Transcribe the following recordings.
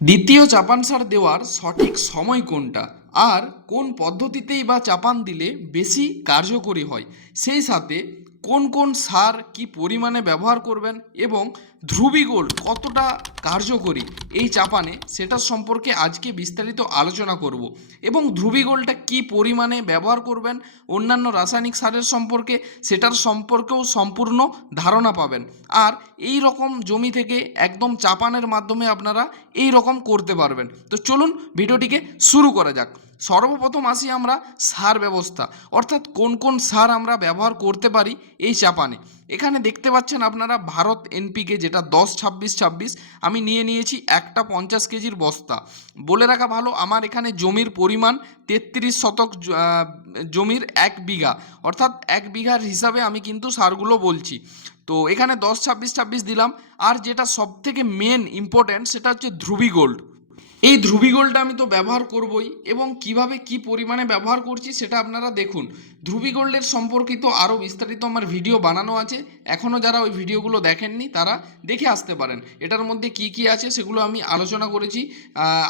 দ্বিতীয় চাপান সার দেওয়ার সঠিক সময় কোনটা? আর কোন পদ্ধতিতেই বা চাপান দিলে বেশি কার্যকরী হয়? সেই সাথে কোন কোন সার কি পরিমাণে ব্যবহার করবেন এবং ধ্রুবী গোল্ড কতটা কার্যকরী? এই চাপানে সেটার সম্পর্কে আজকে বিস্তারিত আলোচনা করব। এবং ধ্রুবী গোল্ডটা কি পরিমাণে ব্যবহার করবেন? অন্যান্য রাসায়নিক সারের সম্পর্কে সেটার সম্পর্কেও সম্পূর্ণ ধারণা পাবেন। আর এই রকম জমি থেকে একদম চাপানের মাধ্যমে আপনারা এই রকম করতে পারবেন। তো চলুন ভিডিওটিকে শুরু করা যাক। সর্বপ্রথম আসি আমরা সার ব্যবস্থা। অর্থাৎ কোন কোন সার আমরা ব্যবহার করতে পারি এই চাপানে। এখানে দেখতে পাচ্ছেন আপনারা ভারত এনপিকে যেটা দশ, ছাব্বিশ ছাব্বিশ, আমি নিয়ে নিয়েছি একটা পঞ্চাশ কেজির বস্তা। বলে রাখা ভালো, আমার এখানে জমির পরিমাণ তেত্রিশ শতক জমির এক বিঘা। অর্থাৎ এক বিঘার হিসাবে আমি কিন্তু সারগুলো বলছি। তো এখানে দশ, ছাব্বিশ ছাব্বিশ দিলাম। আর যেটা সব থেকে মেন ইম্পর্ট্যান্ট সেটা হচ্ছে ধ্রুবী গোল্ড এই ধ্রুবী গোল্ডটা আমি তো ব্যবহার করবই এবং কীভাবে কি পরিমাণে ব্যবহার করছি সেটা আপনারা দেখুন। ধ্রুবী গোল্ডের সম্পর্কিত আরও বিস্তারিত আমার ভিডিও বানানো আছে। এখনও যারা ওই ভিডিওগুলো দেখেননি, তারা দেখে আসতে পারেন। এটার মধ্যে কি কি আছে সেগুলো আমি আলোচনা করেছি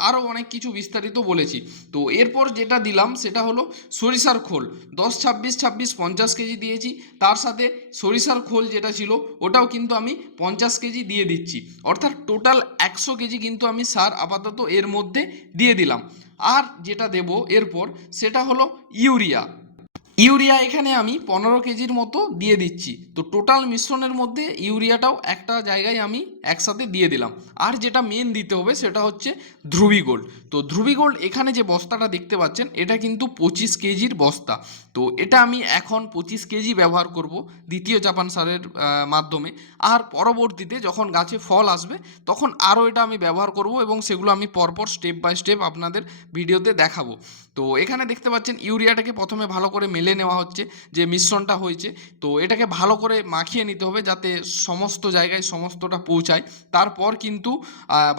আরও অনেক কিছু বিস্তারিত বলেছি। তো এরপর যেটা দিলাম সেটা হলো সরিষার খোল। দশ, ছাব্বিশ ছাব্বিশ, পঞ্চাশ কেজি দিয়েছি। তার সাথে সরিষার খোল যেটা ছিল, ওটাও কিন্তু আমি পঞ্চাশ কেজি দিয়ে দিচ্ছি। অর্থাৎ টোটাল একশো কেজি কিন্তু আমি সার আপাতত এর মধ্যে দিয়ে দিলাম। আর যেটা দেব এরপর সেটা হলো ইউরিয়া। ইউরিয়া এখানে আমি পনেরো কেজির মতো দিয়ে দিচ্ছি। তো টোটাল মিশ্রণের মধ্যে ইউরিয়াটাও একটা জায়গায় আমি একসাথে দিয়ে দিলাম। আর যেটা মেন দিতে হবে সেটা হচ্ছে ধ্রুবী গোল্ড তো ধ্রুবী গোল্ড এখানে যে বস্তাটা দেখতে পাচ্ছেন, এটা কিন্তু পঁচিশ কেজির বস্তা। তো এটা আমি এখন পঁচিশ কেজি ব্যবহার করব দ্বিতীয় জাপান সারের মাধ্যমে। আর পরবর্তীতে যখন গাছে ফল আসবে, তখন আরও এটা আমি ব্যবহার করব এবং সেগুলো আমি পরপর স্টেপ বাই স্টেপ আপনাদের ভিডিওতে দেখাবো। তো এখানে দেখতে পাচ্ছেন, ইউরিয়াটাকে প্রথমে ভালো করে মেলে নেওয়া হচ্ছে, যে মিশ্রণটা হয়েছে, তো এটাকে ভালো করে মাখিয়ে নিতে হবে যাতে সমস্ত জায়গায় সমস্তটা পৌঁছায়। তারপর কিন্তু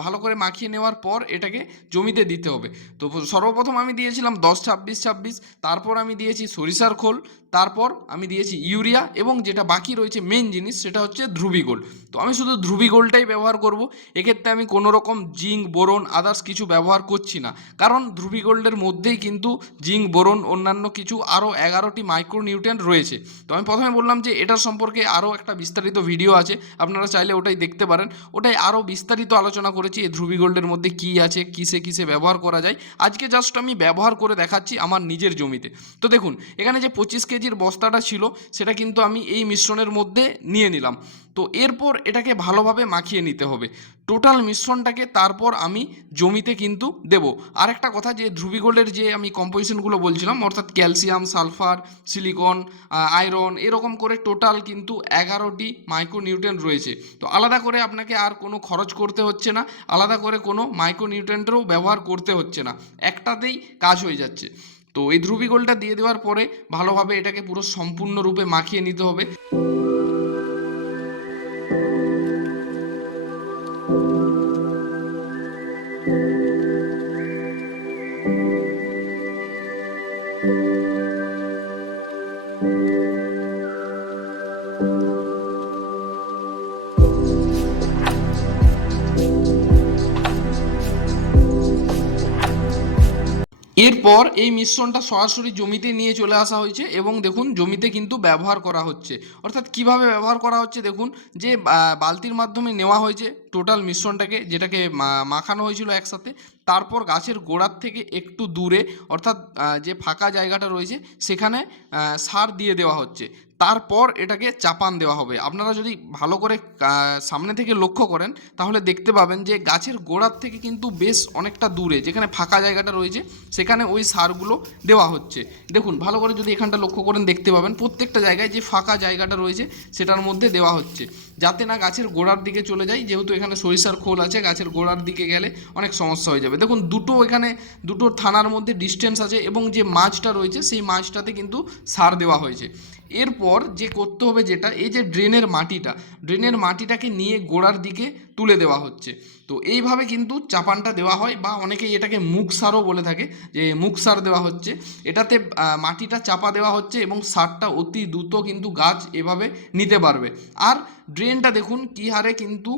ভালো করে মাখিয়ে নেওয়ার পর এটাকে জমিতে দিতে হবে। তো সর্বপ্রথম আমি দিয়েছিলাম দশ, ছাব্বিশ ছাব্বিশ, তারপর আমি দিয়েছি সরিষার খোল, তারপর আমি দিয়েছি ইউরিয়া এবং যেটা বাকি রয়েছে মেন জিনিস সেটা হচ্ছে ধ্রুবী গোল্ড তো আমি শুধু ধ্রুবী গোল্ডটাই ব্যবহার করব, এক্ষেত্রে আমি কোনো রকম জিঙ্ক, বোরন আদার্স কিছু ব্যবহার করছি না। কারণ ধ্রুবী গোল্ডের মধ্যেই কিন্তু জিঙ্ক, বোরন, অন্যান্য কিছু আরও এগারোটি মাইক্রোনিউট্রিয়েন্ট রয়েছে। তো আমি প্রথমে বললাম যে এটার সম্পর্কে আরও একটা বিস্তারিত ভিডিও আছে, আপনারা চাইলে ওটাই দেখতে পারেন। ওটাই আরও বিস্তারিত আলোচনা করেছি এই ধ্রুবী গোল্ডের মধ্যে কী আছে, কিসে কিসে ব্যবহার করা যায়। আজকে জাস্ট আমি ব্যবহার করে দেখাচ্ছি আমার নিজের জমিতে। তো দেখুন, এখানে যে পঁচিশ কেজির বস্তাটা ছিল, সেটা কিন্তু আমি এই মিশ্রণের মধ্যে নিয়ে নিলাম। তো এরপর এটাকে ভালোভাবে মাখিয়ে নিতে হবে। টোটাল মিশ্রণটাকে তারপর আমি জমিতে কিন্তু দেব। আর একটা কথা, যে ধ্রুবী গোল্ডের যে আমি কম্পোজিশনগুলো বলছিলাম, অর্থাৎ ক্যালসিয়াম সালফার সিলিকন আয়রন এরকম করে টোটাল কিন্তু এগারোটি মাইক্রোনিউট্রেন্ট রয়েছে। তো আলাদা করে আপনাকে আর কোনো খরচ করতে হচ্ছে না, আলাদা করে কোনো মাইক্রোনিউট্রেন্টেরও ব্যবহার করতে হচ্ছে না। একটাতেই কাজ হয়ে যাচ্ছে। তো এই ধ্রুবী গোলটা দিয়ে দেওয়ার পরে ভালোভাবে এটাকে পুরো সম্পূর্ণরূপে মাখিয়ে নিতে হবে। এরপর এই মিশ্রণটা সরাসরি জমিতে নিয়ে চলে আসা হয়েছে এবং দেখুন জমিতে কিন্তু ব্যবহার করা হচ্ছে। অর্থাৎ কীভাবে ব্যবহার করা হচ্ছে দেখুন, যে বালতির মাধ্যমে নেওয়া হয়েছে টোটাল মিশ্রণটাকে, যেটাকে মাখানো হয়েছিল একসাথে তারপর গাছের গোড়ার থেকে একটু দূরে, অর্থাৎ যে ফাঁকা জায়গাটা রয়েছে, সেখানে সার দিয়ে দেওয়া হচ্ছে। তারপর এটাকে চাপান দেওয়া হবে। আপনারা যদি ভালো করে সামনে থেকে লক্ষ্য করেন, তাহলে দেখতে পাবেন যে গাছের গোড়ার থেকে কিন্তু বেশ অনেকটা দূরে, যেখানে ফাঁকা জায়গাটা রয়েছে, সেখানে ওই সারগুলো দেওয়া হচ্ছে। দেখুন, ভালো করে যদি এখানটা লক্ষ্য করেন, দেখতে পাবেন প্রত্যেকটা জায়গায় যে ফাঁকা জায়গাটা রয়েছে, সেটার মধ্যে দেওয়া হচ্ছে। যাতে না গাছের গোড়ার দিকে চলে যায় যেহেতু এখানে সরিষার খোল আছে, গাছের গোড়ার দিকে গেলে অনেক সমস্যা হয়ে যাবে। দেখুন, দুটো এখানে, দুটো থানার মধ্যে ডিস্টেন্স আছে এবং যে মাছটা রয়েছে, সেই মাছটাতে কিন্তু সার দেওয়া হয়েছে। এরপর যে করতে হবে যেটা, এই যে ড্রেনের মাটিটা ড্রেনের মাটিটাকে নিয়ে গোড়ার দিকে তুলে দেওয়া হচ্ছে। তো এইভাবে কিন্তু চাপানটা দেওয়া হয় বা অনেকেই এটাকে মুখ সারও বলে থাকে যে মুখ সার দেওয়া হচ্ছে। এটাতে মাটিটা চাপা দেওয়া হচ্ছে এবং সারটা অতি দ্রুত কিন্তু গাছ এভাবে নিতে পারবে। আর ড্রেনটা দেখুন কী হারে কিন্তু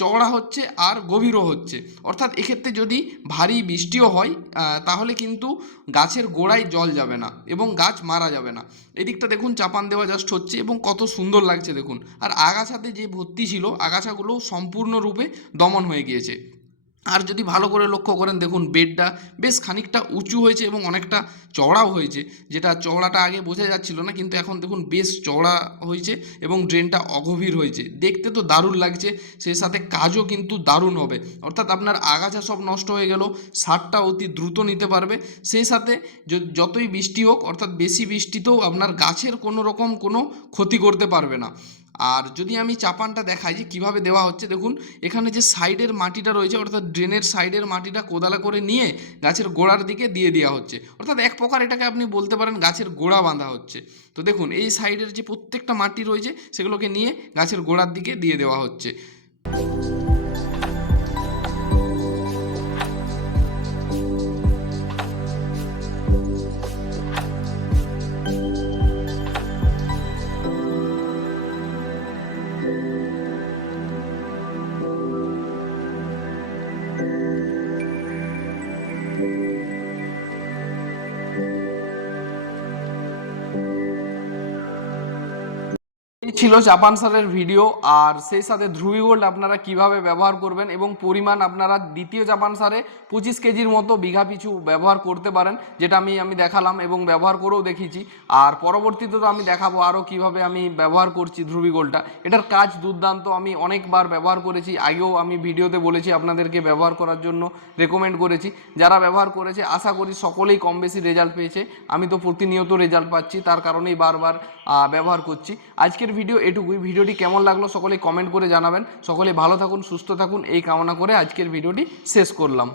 চওড়া হচ্ছে আর গভীরও হচ্ছে। অর্থাৎ এক্ষেত্রে যদি ভারী বৃষ্টিও হয় তাহলে কিন্তু গাছের গোড়ায় জল যাবে না এবং গাছ মারা যাবে না। এদিকটা দেখুন চাপান দেওয়া জাস্ট হচ্ছে এবং কত সুন্দর লাগছে দেখুন। আর আগাছাতে যে ভর্তি ছিল আগাছাগুলো সম্পূর্ণরূপে দমন হয়ে গিয়েছে। আর যদি ভালো করে লক্ষ্য করেন, দেখুন বেডটা বেশ খানিকটা উঁচু হয়েছে এবং অনেকটা চওড়াও হয়েছে, যেটা চওড়াটা আগে বোঝা যাচ্ছিল না, কিন্তু এখন দেখুন বেশ চওড়া হয়েছে এবং ড্রেনটা অগভীর হয়েছে। দেখতে তো দারুণ লাগছে, সেই সাথে কাজও কিন্তু দারুণ হবে। অর্থাৎ আপনার আগাছা সব নষ্ট হয়ে গেল সারটা অতি দ্রুত নিতে পারবে। সেই সাথে যতই বৃষ্টি হোক, অর্থাৎ বেশি বৃষ্টিতেও আপনার গাছের কোনো রকম কোনো ক্ষতি করতে পারবে না। আর যদি আমি চাপানটা দেখাই যে কীভাবে দেওয়া হচ্ছে, দেখুন, এখানে যে সাইডের মাটিটা রয়েছে, অর্থাৎ ড্রেনের সাইডের মাটিটা কোদালা করে নিয়ে গাছের গোড়ার দিকে দিয়ে দেওয়া হচ্ছে। অর্থাৎ এক প্রকার এটাকে আপনি বলতে পারেন গাছের গোড়া বাঁধা হচ্ছে। তো দেখুন, এই সাইডের যে প্রত্যেকটা মাটি রয়েছে, সেগুলোকে নিয়ে গাছের গোড়ার দিকে দিয়ে দেওয়া হচ্ছে। ছিল জাপান সারের ভিডিও, আর সেই সাথে ধ্রুবি গোল্ড আপনারা কীভাবে ব্যবহার করবেন এবং পরিমাণ আপনারা দ্বিতীয় জাপান সারে পঁচিশ কেজির মতো বিঘা পিছু ব্যবহার করতে পারেন, যেটা আমি আমি দেখালাম এবং ব্যবহার করেও দেখিয়েছি। আর পরবর্তীতে তো আমি দেখাবো আরও কীভাবে আমি ব্যবহার করছি ধ্রুবি গোল্ডটা। এটার কাজ দুর্দান্ত, আমি অনেকবার ব্যবহার করেছি, আগেও আমি ভিডিওতে বলেছি আপনাদেরকে ব্যবহার করার জন্য রেকমেন্ড করেছি। যারা ব্যবহার করেছে, আশা করি সকলেই কম বেশি রেজাল্ট পেয়েছে। আমি তো প্রতিনিয়ত রেজাল্ট পাচ্ছি, তার কারণেই বারবার ব্যবহার করছি। আজকের ভিডিও এটুকুই। ভিডিওটি কেমন লাগল সকলে কমেন্ট করে জানাবেন। সকলে ভালো থাকুন, সুস্থ থাকুন, এই কামনা করে আজকের ভিডিওটি শেষ করলাম।